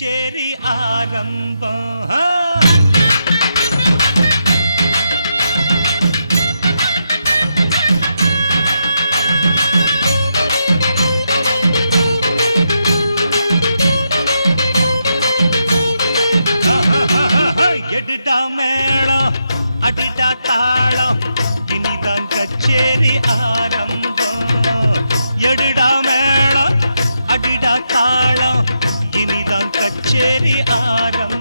கச்சேரி ஆரம்பம். எடுடா மேளம் அடிடா தாளம் இனிதான் கச்சேரி ஆரம்பம். எடுடா மேளம் அடிடா தாளம் இனிதான் கச்சேரி ஆரம்பம்.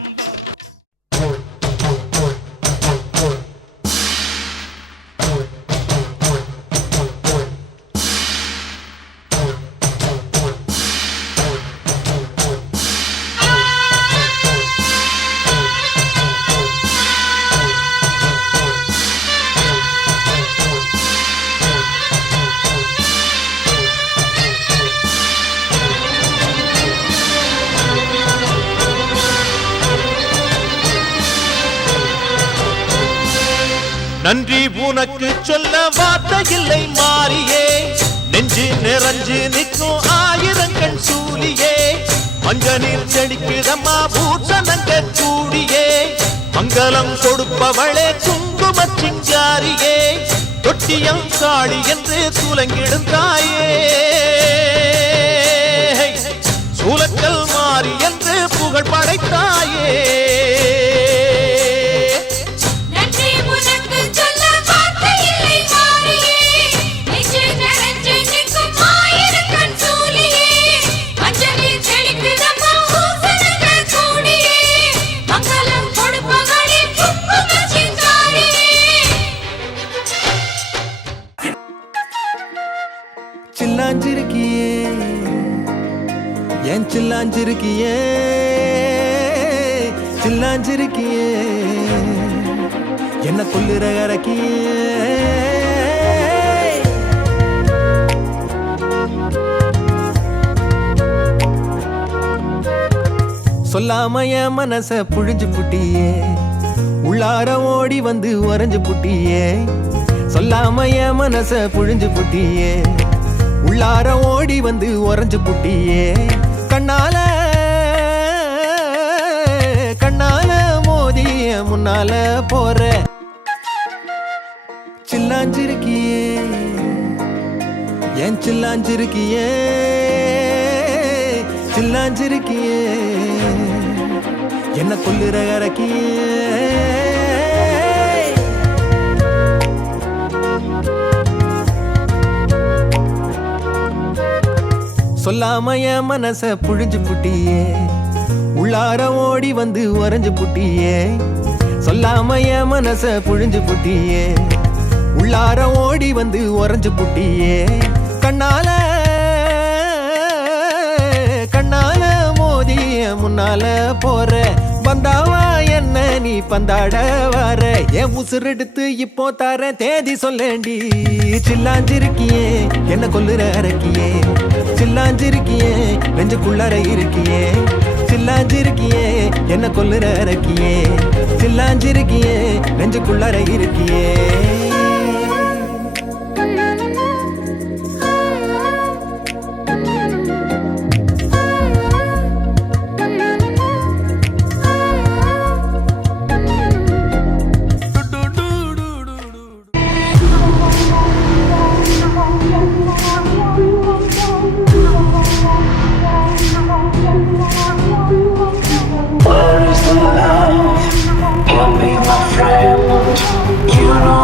நன்றி உனக்கு சொல்ல வார்த்தை இல்லை மாறியே, நெஞ்சு நிறைஞ்சு நிற்கும் ஆயிரங்கண் சூலியே, மஞ்ச நீர் செடிக்குதம்மா பூசணங்க கூடியே, மங்களம் கொடுப்பவளே குங்கும சிங்காரியே, தொட்டியம் காளி என்று துலங்கிடும் தாயே, சூலக்கல் மாறி என்று புகழ் படைத்தாயே. சில்லாஞ்சிருக்கியே ஏன் சில்லாஞ்சிருக்கியே, சில்லாஞ்சிருக்கியே என்ன கொல்லுற அரக்கியே. சொல்லாம என் மனச புழிஞ்சு புட்டியே, உள்ளார ஓடி வந்து உறைஞ்சு புட்டியே, சொல்லாம என் மனச புழிஞ்சு புட்டியே, உள்ளார ஓடி வந்து உறைஞ்சு புட்டியே. கண்ணால கண்ணால மோதி முன்னால போற சில்லாஞ்சிருக்கியே ஏன் சில்லாஞ்சிருக்கியே, சில்லாஞ்சிருக்கியே என்ன கொல்லுற அரக்கியே. சொல்லாம என் மனச புழிஞ்சு புட்டியே, உள்ளார ஓடி வந்து உறைஞ்சு புட்டியே, சொல்லாம என் மனச புழிஞ்சு புட்டியே, உள்ளார ஓடி வந்து உறைஞ்சு புட்டியே. கண்ணால கண்ணால மோதி முன்னால போற வந்தாவா என்ன நீ பந்தாட வர, என் உசுரெடுத்து இப்போ தர தேதி சொல்லேண்டி. சில்லாஞ்சிருக்கியே என்ன கொல்லுற அரக்கியே, சில்லாஞ்சிருக்கியே நெஞ்சுக்குள்ளார இருக்கியே, சில்லாஞ்சிருக்கியே என்ன கொல்லுற அரக்கியே, சில்லாஞ்சிருக்கியே நெஞ்சுக்குள்ளார இருக்கியே. Where is the love? Help me, my friend. You know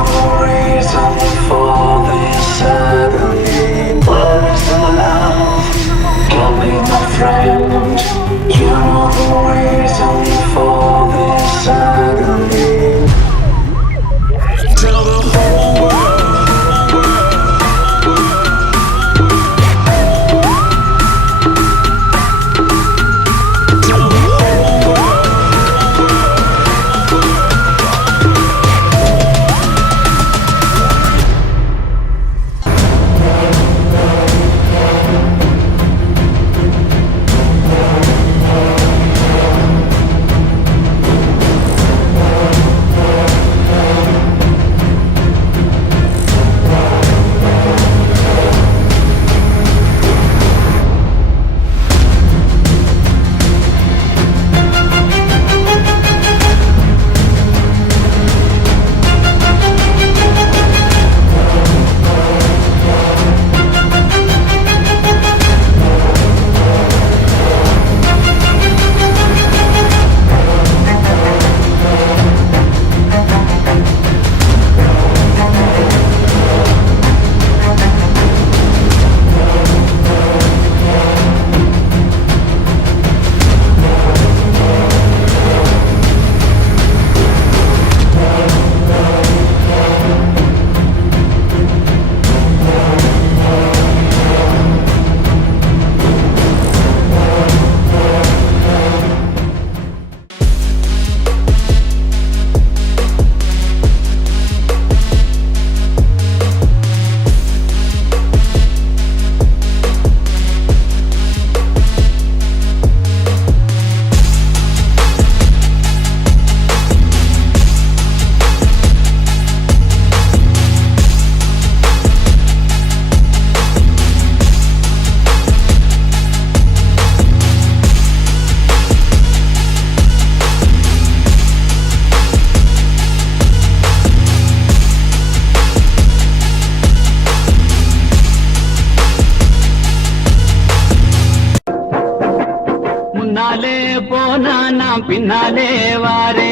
முன்னாலே போனா நான் பின்னாலே வாரே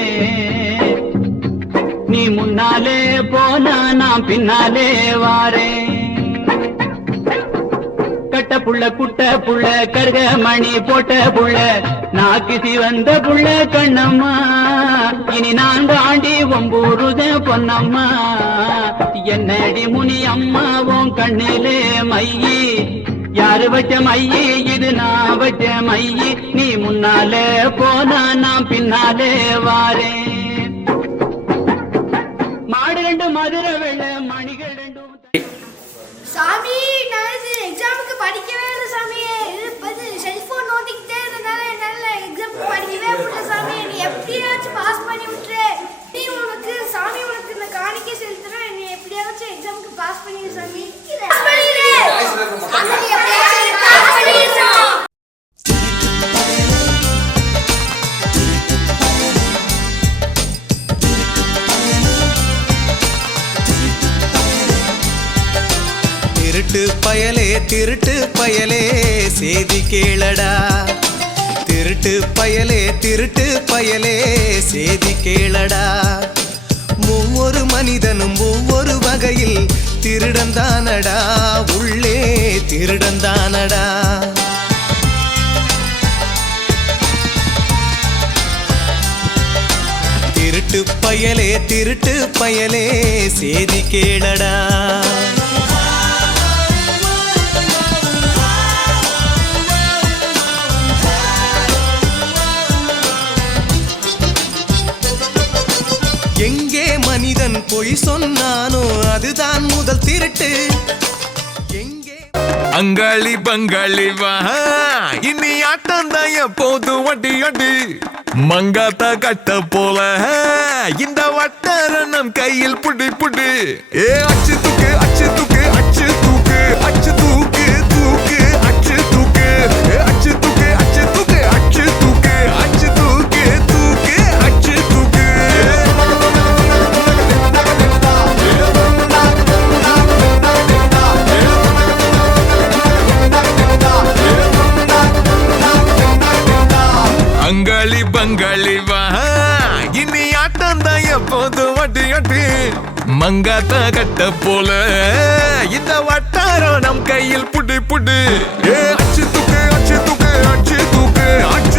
நீ முன்னாலே போனா நான் பின்னாலே வாரே கட்ட புள்ள குட்ட புள்ள கருக மணி போட்ட புள்ள நாக்கு வந்த புள்ள கண்ணம்மா இனி நான் தாண்டி ஒம்பூருத பொன்னம்மா என்னடி முனி அம்மா உன் கண்ணிலே மையி யாரு வச்ச மையி இது நான் வச்ச மையி நீ முன்னாலே போனா நான் பின்னாலே வாரேன் மாடு ரெண்டு மதுரை வெள்ள மணிகள் ரெண்டும் சாமி நான் இது எக்ஸாமுக்கு படிக்கவே இல்லை சாமி இது செல்போன் நோண்டிக்கிட்டே இருந்தனால என்னால எக்ஸாமுக்கு படிக்கவே முடியல சாமி நீ எப்படியாச்சும் பாஸ் பண்ணி விட்டுரு நீ உனக்கு சாமி உனக்கு இந்த காணிக்கை செலுத்துறேன் நீ எப்படியாச்சும் எக்ஸாமுக்கு பாஸ் பண்ணிடு சாமி திருட்டு பயலே சேதி கேளடா திருட்டு பயலே சேதி கேளடா ஒவ்வொரு மனிதனும் ஒவ்வொரு வகையில் திருடந்தானடா உள்ளே திருடந்தானடா திருட்டு பயலே சேதி கேளடா எங்கே மனிதன் பொய் சொன்னானோ அதுதான் முதல் திருட்டு எங்கே அங்காளி பங்காளி வா இனி ஆட்டம் தான் எப்போது வட்டி அடி மங்காத்தா கட்ட போல இந்த வட்டாரணம் கையில் புடி புடி ஏ அச்சு தூக்கு அச்சு தூக்கு அச்சு தூக்கு அச்சு தூக்கு தூக்கு அச்சு தூக்கு அச்சு தூக்கு அச்சு தூக்கு அச்சு தூக்கு அச்சு தூக்கு தூக்கு அச்சு தூக்கு அங்காளி பங்காளி வா இனி ஆட்டம் தான் எப்போது வட்டி அட்டி மங்காத்தா கட்ட போல இந்த வட்டாரம் நம் கையில் புடி புடி ஏ அச்சு தூக்கு அச்சு தூக்கு அச்சு தூக்கு அச்சு